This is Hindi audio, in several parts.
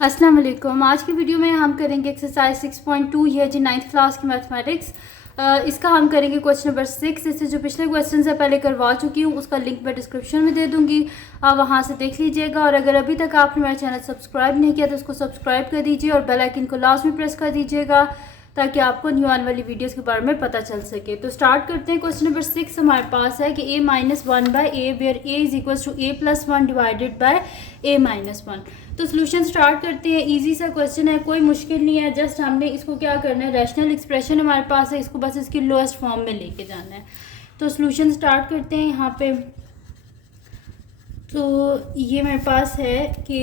अस्सलाम वालेकुम। आज की वीडियो में हम करेंगे एक्सरसाइज 6.2, ये जी 9th क्लास की मैथमेटिक्स। इसका हम करेंगे क्वेश्चन नंबर 6। इससे जो पिछले क्वेश्चन है पहले करवा चुकी हूँ, उसका लिंक मैं डिस्क्रिप्शन में दे दूँगी, आप वहाँ से देख लीजिएगा। और अगर अभी तक आपने मेरा चैनल सब्सक्राइब नहीं किया तो उसको सब्सक्राइब कर दीजिए और बेल आइकन को लास्ट में प्रेस कर दीजिएगा ताकि आपको न्यू आने वाली वीडियोस के बारे में पता चल सके। तो स्टार्ट करते हैं। क्वेश्चन नंबर 6 हमारे पास है कि a-1/a where a is equal to a+1 divided by a-1। तो सोल्यूशन स्टार्ट करते हैं। इजी सा क्वेश्चन है, कोई मुश्किल नहीं है। जस्ट हमने इसको क्या करना है, रैशनल एक्सप्रेशन हमारे पास है, इसको बस इसकी लोएस्ट फॉर्म में लेके जाना है। तो सोल्यूशन स्टार्ट करते हैं यहाँ पे। तो ये मेरे पास है कि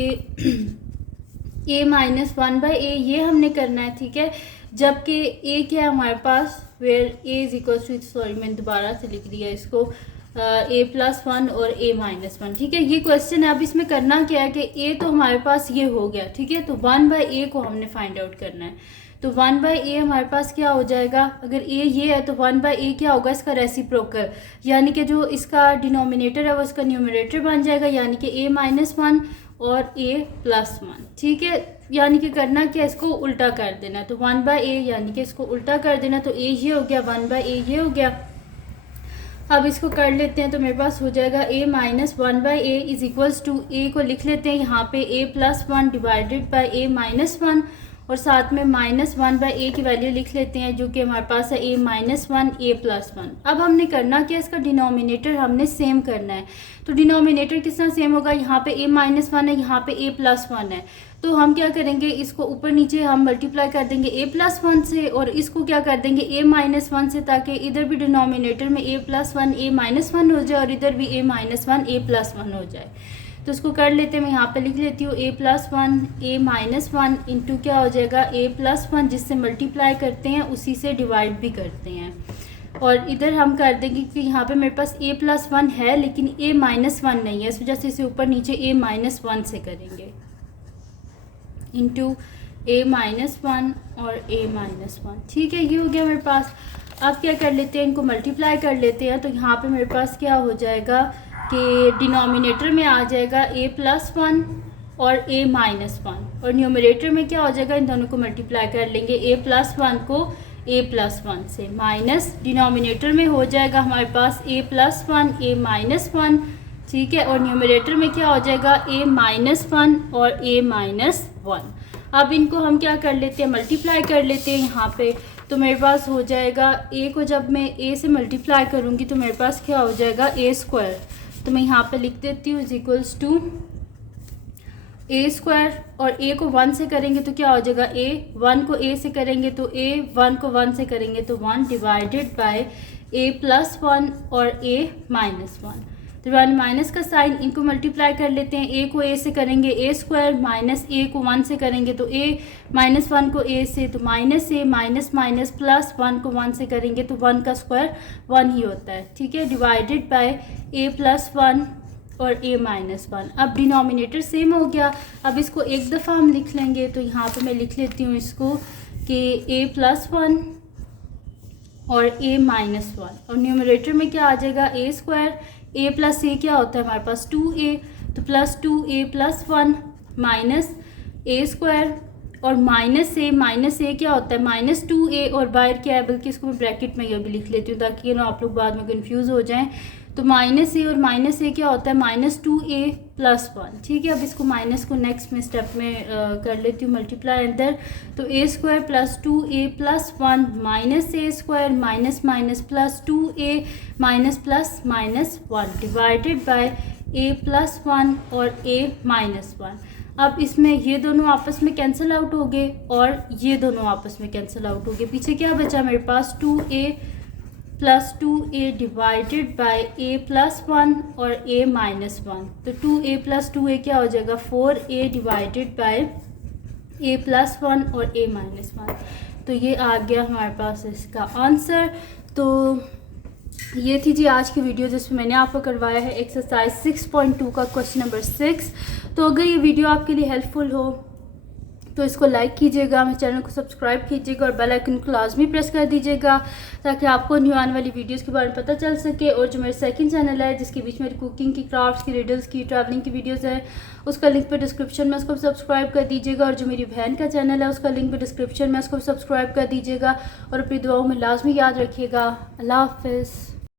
a-1/a ये हमने करना है, ठीक है। जबकि a क्या है हमारे पास, where a is equal to, sorry मैंने दोबारा से लिख दिया इसको, a+1 और a-1, ठीक है। ये क्वेश्चन है। अब इसमें करना क्या है कि a तो हमारे पास ये हो गया, ठीक है। तो 1/a को हमने फाइंड आउट करना है। तो 1/a हमारे पास क्या हो जाएगा, अगर a ये है तो 1/a क्या होगा, इसका रेसिप्रोकल, यानी कि जो इसका डिनोमिनेटर है वो इसका न्यूमरेटर बन जाएगा, यानी कि a-1 और a+1, ठीक है। यानी कि करना क्या, इसको उल्टा कर देना। तो 1/a यानी कि इसको उल्टा कर देना। तो a ये हो गया, 1/a ये हो गया। अब इसको कर लेते हैं। तो मेरे पास हो जाएगा a-1/a is equals to, a को लिख लेते हैं यहाँ पे a+1 डिवाइडेड बाय a-1 और साथ में -1/a की वैल्यू लिख लेते हैं जो कि हमारे पास है a-1 a+1। अब हमने करना क्या, इसका डिनोमिनेटर हमने सेम करना है। तो डिनोमिनेटर किस तरह सेम होगा, यहाँ पे a-1 है, यहाँ पे a+1 है। तो हम क्या करेंगे, इसको ऊपर नीचे हम मल्टीप्लाई कर देंगे a+1 से और इसको क्या कर देंगे a-1 से, ताकि इधर भी डिनोमिनेटर में a+1 a-1 हो जाए और इधर भी a-1 a+1 हो जाए। तो इसको कर लेते हैं। मैं यहाँ पे लिख लेती हूँ a+1 a-1 इंटू क्या हो जाएगा a+1, जिससे मल्टीप्लाई करते हैं उसी से डिवाइड भी करते हैं। और इधर हम कर देंगे कि यहाँ पे मेरे पास a+1 है लेकिन a-1 नहीं है, इस वजह से इसे ऊपर नीचे a-1 से करेंगे, इंटू a-1 और a-1, ठीक है। ये हो गया मेरे पास। अब क्या कर लेते हैं, इनको मल्टीप्लाई कर लेते हैं। तो यहाँ पे मेरे पास क्या हो जाएगा कि डिनोमिनेटर में आ जाएगा a+1 और a-1 और न्यूमरेटर में क्या हो जाएगा, इन दोनों को मल्टीप्लाई कर लेंगे, a+1 को a+1 से, माइनस डिनोमिनेटर में हो जाएगा हमारे पास a+1 a-1, ठीक है। और न्यूमरेटर में क्या हो जाएगा a-1 और a-1। अब इनको हम क्या कर लेते हैं, मल्टीप्लाई कर लेते हैं यहाँ पे। तो मेरे पास हो जाएगा a को जब मैं a से मल्टीप्लाई करूँगी तो मेरे पास क्या हो जाएगा a²। तो मैं यहाँ पे लिख देती हूँ इज इक्वल्स टू a² और a को 1 से करेंगे तो क्या हो जाएगा a, 1 को a से करेंगे तो a, 1 को 1 से करेंगे तो 1 डिवाइडेड बाय a+1 और a-1। तो वन माइनस का साइन, इनको मल्टीप्लाई कर लेते हैं। a को a से करेंगे a² माइनस a को 1 से करेंगे तो a-1 को a से, तो minus a minus minus plus 1 को 1 से करेंगे तो 1 का स्क्वायर 1 ही होता है, ठीक है, डिवाइडेड बाय a+1 और a-1। अब डिनोमिनेटर सेम हो गया। अब इसको एक दफ़ा हम लिख लेंगे। तो यहाँ पे मैं लिख लेती हूँ इसको कि a+1 और a-1 और न्यूमरेटर में क्या आ जाएगा a²। a प्लस a क्या होता है हमारे पास 2a, तो प्लस 2a+1 माइनस a² और माइनस a क्या होता है -2a और बाहर क्या है, बल्कि इसको मैं ब्रैकेट में ये भी लिख लेती हूँ ताकि ये ना आप लोग बाद में कंफ्यूज हो जाएं। तो -a और -a क्या होता है -2a+1, ठीक है। अब इसको माइनस को नेक्स्ट में स्टेप में कर लेती हूँ मल्टीप्लाई अंदर। तो a² plus 2a+1 minus a² minus minus plus 2a minus plus minus 1 divided by a+1 और a-1। अब इसमें ये दोनों आपस में कैंसिल आउट हो गए और ये दोनों आपस में कैंसिल आउट हो गए। पीछे क्या बचा मेरे पास 2a plus 2a divided by a+1 और a-1। तो 2a प्लस 2a क्या हो जाएगा 4a डिवाइडेड बाय a+1 और a-1। तो ये आ गया हमारे पास इसका आंसर। तो ये थी जी आज की वीडियो जिसमें मैंने आपको करवाया है एक्सरसाइज 6.2 का क्वेश्चन नंबर 6। तो अगर ये वीडियो आपके लिए हेल्पफुल हो तो इसको लाइक कीजिएगा, मेरे चैनल को सब्सक्राइब कीजिएगा और बेल आइकन को लाजमी प्रेस कर दीजिएगा ताकि आपको न्यू आने वाली वीडियोस के बारे में पता चल सके। और जो मेरा सेकंड चैनल है जिसके बीच मेरी कुकिंग की, क्राफ्ट्स की, रिडल्स की, ट्रैवलिंग की वीडियोस है, उसका लिंक पे डिस्क्रिप्शन में, उसको सब्सक्राइब कर दीजिएगा। और जो मेरी बहन का चैनल है उसका लिंक पे डिस्क्रिप्शन में, उसको सब्सक्राइब कर दीजिएगा। और अपनी दुआओं में लाजमी याद रखिएगा। अल्लाह हाफिज़।